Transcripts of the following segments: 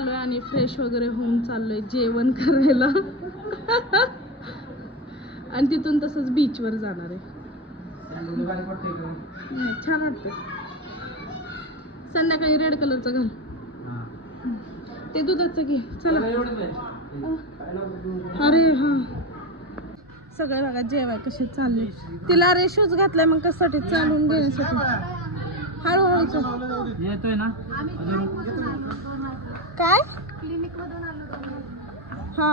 आलोय आणि फ्रेश वगैरे होऊन चाललोय जेवण करायला. आणि तिथून तसंच बीचवर जाणार आहे. छान वाटतं संध्याकाळी रेड कलरचं घाल. ते दुधाचं घे. चला. अरे हा. सगळे बघा जेवाय कसे चालले. तिला अरे शूज घातलाय मग कशासाठी? चालून घेण्यासाठी. हळूहळू येतोय ना? काय? हा.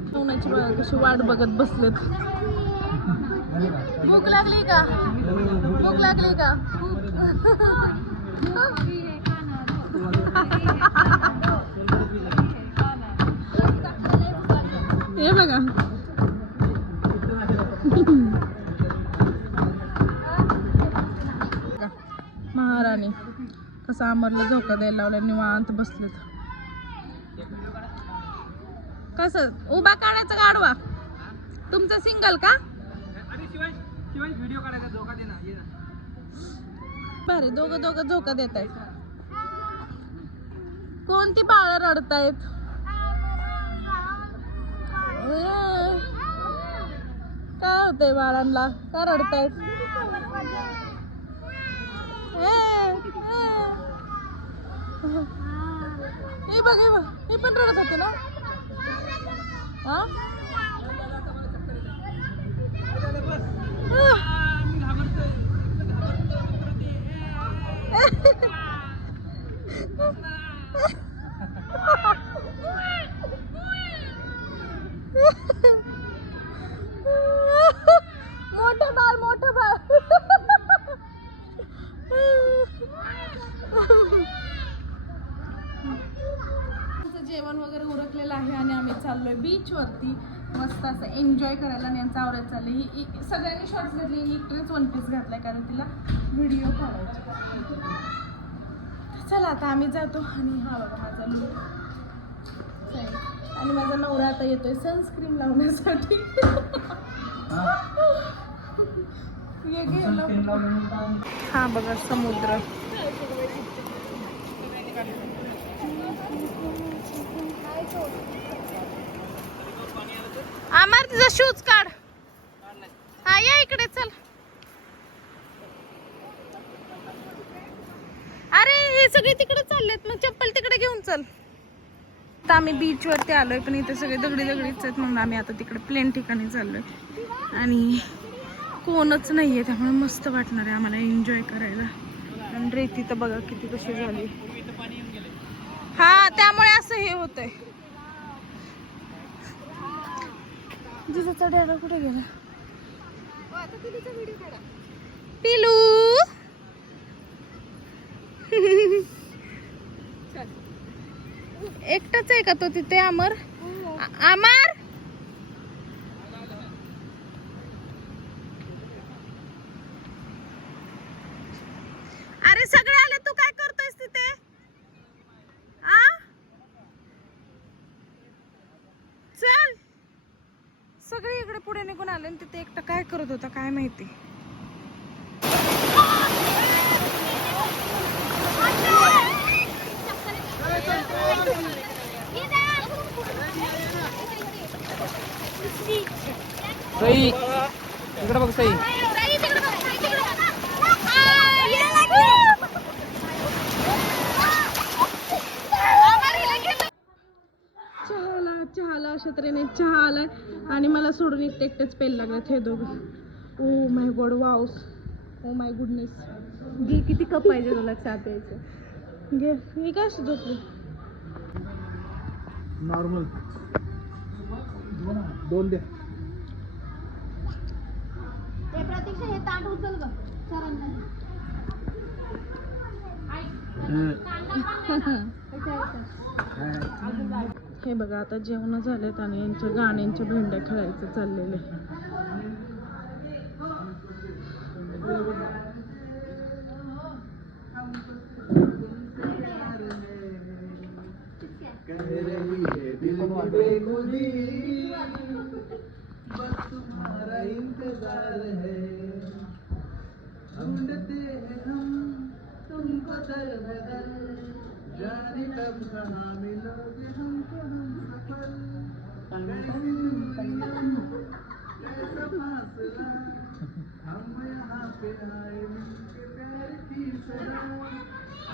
जेवणाची बघा कशी वाट बघत बसलेत. भूक लागली का? भूक लागली का? हे बघा. महाराणी. कसं अमरला झोका द्यायला लावला निवांत बसलेत. कसं? उभा काढायचा गाडवा तुमचं सिंगल का? भारी दोघं दोघं झोका देत आहेत. कोणती बाळ रडतायत? काय होतंय बाळांना का रडतायत? हे बघ हे बघ हे पण रडत होते ना हा मोठं बाळ मोठं बाळ आमचं जेवण वगैरे उरकलेलं आहे आणि आम्ही चाललोय बीच वरती. मस्त असं एन्जॉय करायला आणि यांचं आवडत चाललंय. ही सगळ्यांनी शॉर्ट्स घेतले. ही इकडेच वन पीस घातलाय कारण तिला व्हिडिओ काढायचे. चला आता आम्ही जातो आणि हा बघा माझा look. आणि माझा नवरा आता येतोय सनस्क्रीन लावण्यासाठी. हा बघा समुद्र. आमार तिचा शूज काढ. हा या इकडे चल. अरे हे सगळे तिकडे चाललेत. मग चप्पल तिकडे घेऊन चल. आता आम्ही बीच वरती आलोय पण इथे सगळे दगडी दगडीच आहेत म्हणून आम्ही आता तिकडे प्लेन ठिकाणी चाललोय. आणि कोणच नाहीये त्यामुळे मस्त वाटणार आहे आम्हाला एन्जॉय करायला. आणि रेती तर बघा किती कशी झाली. हा त्यामुळे असं हे होतंय. जिजाचा डॅडा कुठे गेला? पिलू. एकटाच आहे का तो तिथे अमर? आ- अमर अरे सगळे आले तू काय करतोयस तिथे आ चल सगळे इकडे पुढे निघून आले आणि तिथे एकटा काय करत होता काय माहिती? सई इकडे बघ सई. अशा तऱ्हेने चहा आलाय आणि मला सोडून एकटे एकटेच पेल लागलेत हे दोघं. ओ my God wow. Oh my goodness. घे किती कप पाहिजे तुला चहा प्यायचं? घे. मी काय झोपली? नॉर्मल. दोन द्या हे हे बघा आता जेवण झालेत आणि यांच्या गाण्यांच्या भेंड्या खेळायचं चाललेलं. आहे बस तुम्हारा इंतजार है ढूंढते हैं हम तुमको दर बदल। जारी तब कहा मिलोगे हमको हम सफल कैसी दुनिया कैसा फासला हम यहाँ पे आए मिलके प्यार की सजा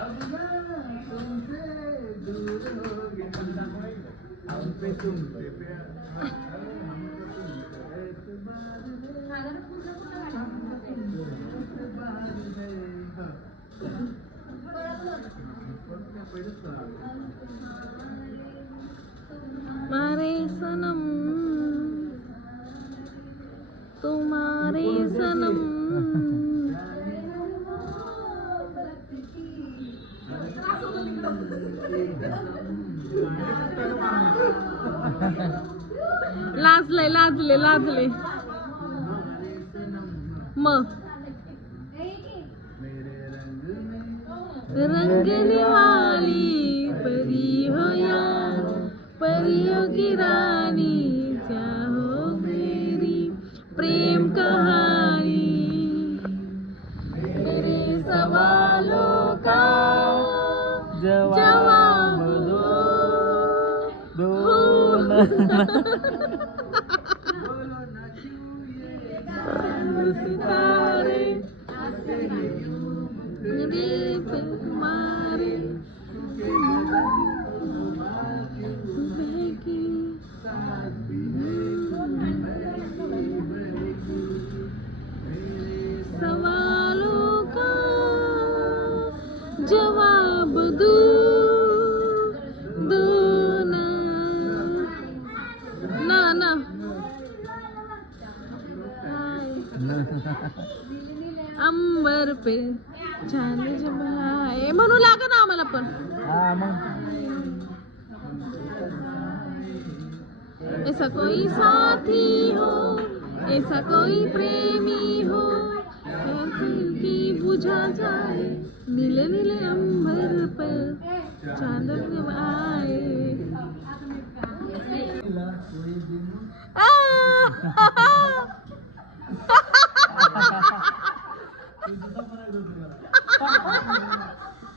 अब मैं तुमसे दूर हो गया हम पे तुम पे प्यार लाजले मग रंगने वाली परी हो या परियों की रानी चाहो मेरी प्रेम कहानी? मेरे सवालों का जवाब दो। सितारे ना. अंबर पे छान हाय म्हणू लागा ना आम्हाला पण. ऐसा कोई साथी हो ऐसा कोई प्रेमी हो की बुझा जाए नीले नीले अंबर पर चांद आए।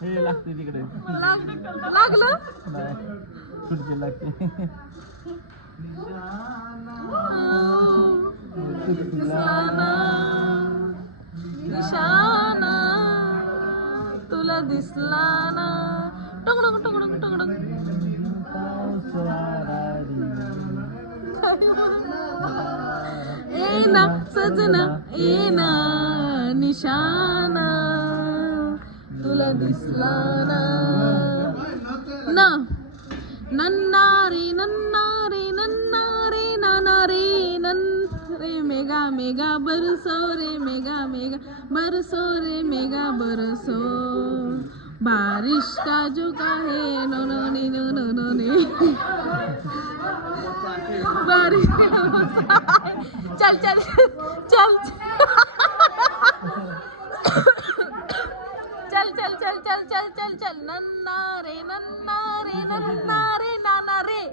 हे लागते तिकडे. लागलं? लागलं नाही खुर्ची लागते. ना सजना ए ना निशाना तुला दिसला ना. ना नन्ना रे नन्ना रे नन्ना रे नाना रे नन रे मेगा मेगा बरसो रे मेगा मेगा बरसो रे मेगा बरसो. बारिश का जो का है नो नो नी नो नो नो नी. चल चल चल चल चल चल चल चल चल चल नन्ना रे नन्ना रे नन्ना रे नाना रे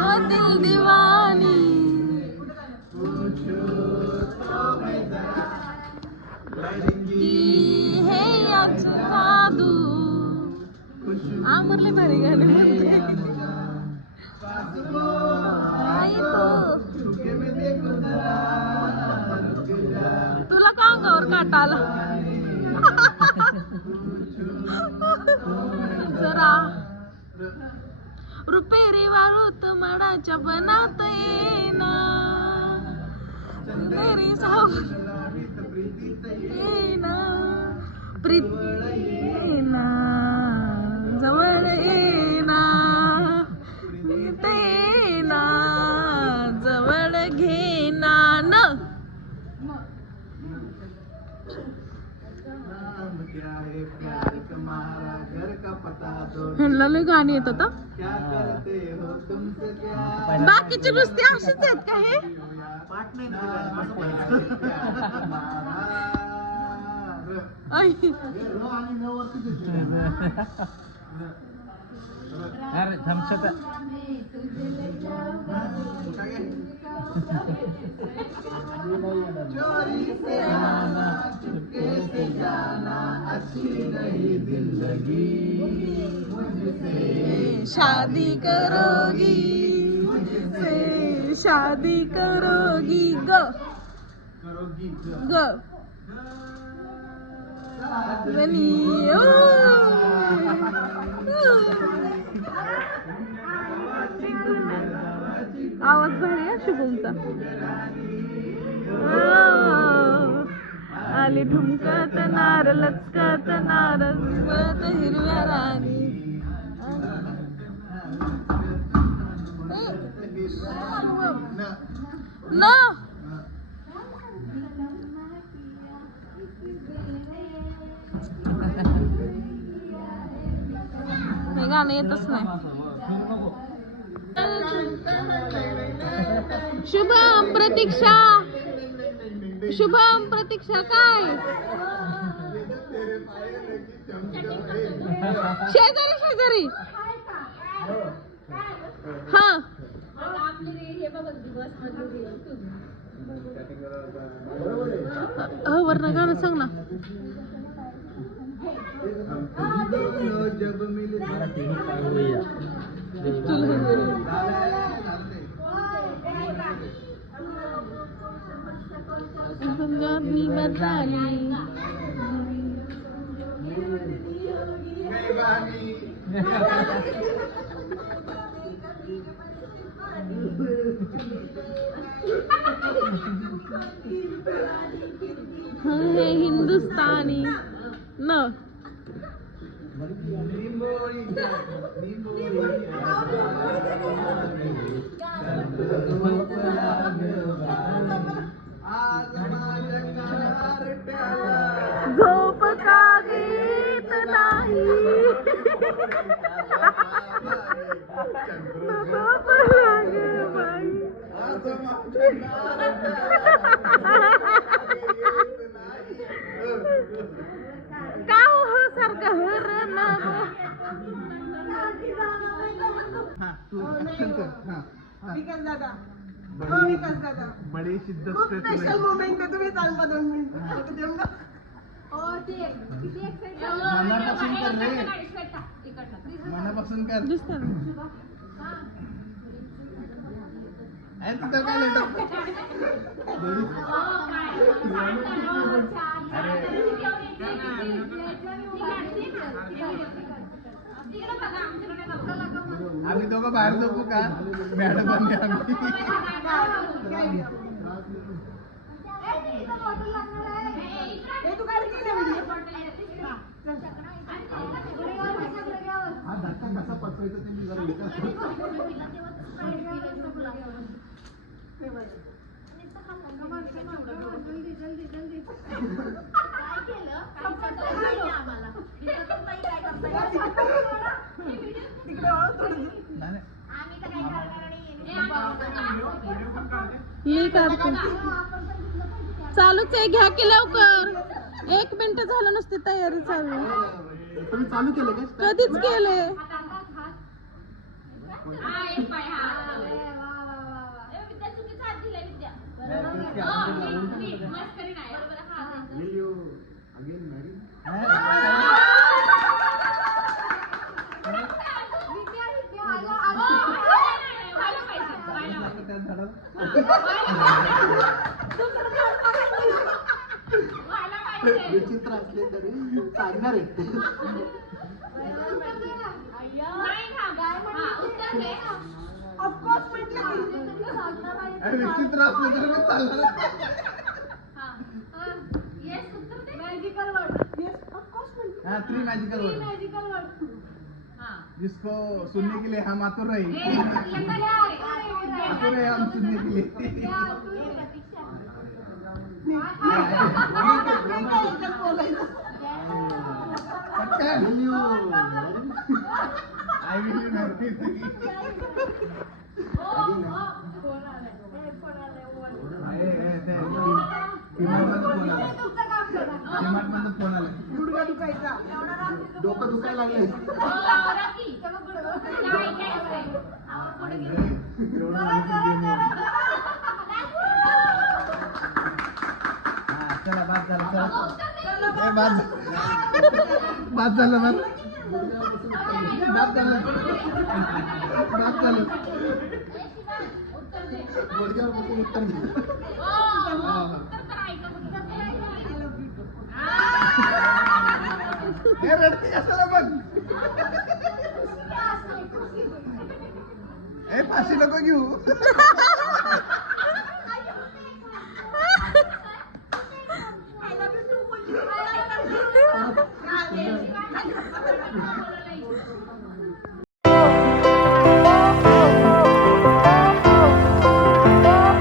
ओ दिल दीवानी हे याच जादू भारी तो तुला का अंगावर काटा आला? जरा. रुपेरी वाळूत मडाच्या बनात येना रुपेरी साव येना प्रीत ह्यांना लय गाणी येतात हं? बाकीची नुसती अशीच आहेत का हे? ऐ, अरे शादी करोगी मुझसे शादी करोगी ग. ग. आवाज भारी आहे शुभमचा आली ठुमकत नार लचकत नार हिरव्या राणी. गाणं येतच नाही. शुभम प्रतीक्षा. शुभम प्रतीक्षा काय? शेजारी शेजारी. हा. वर्ण गाणं सांग ना. पंजाब मी हे हिंदुस्तानी। न। झोप का घेत नाही झोप लागे बाई का हो सारखं हर ना विकास दादा हो. विकास दादा बडी शिद्दत खूप स्पेशल मोमेंट आहे तुम्ही सांगा दोन मिनिट देऊ का मनापासून कर रे मनापासून कर अरे तिथं काय लेटर आम्ही बाहेर झोपू का? मॅडम आम्ही. कसा पचवायचा ते मी जरा विचार काढते चालूच आहे घ्या की लवकर. एक मिनिट झालं नसते तयारी चालू. तुम्ही चालू केलं का? कधीच केले. विचित्र असले तरी सांगणार आहे ऑफकोर्स म्हटलं अरे चालणार. हाँ थ्री मैजिकल वर्ड जिसको सुनने के लिए हम आतुर रहे आतुर रहे हम सुनने के लिए. आई विल फोन आला? गुडघा दुखायचा. डोकं दुखायला लागलंय. हा, चला बाद झालं चला. बाद झालं. बाद बाद. झालं. बाद झालं. गुडघ्यावर बसून उत्तर. हा, हा. हे रडते कशाला बघ ए फाशी नको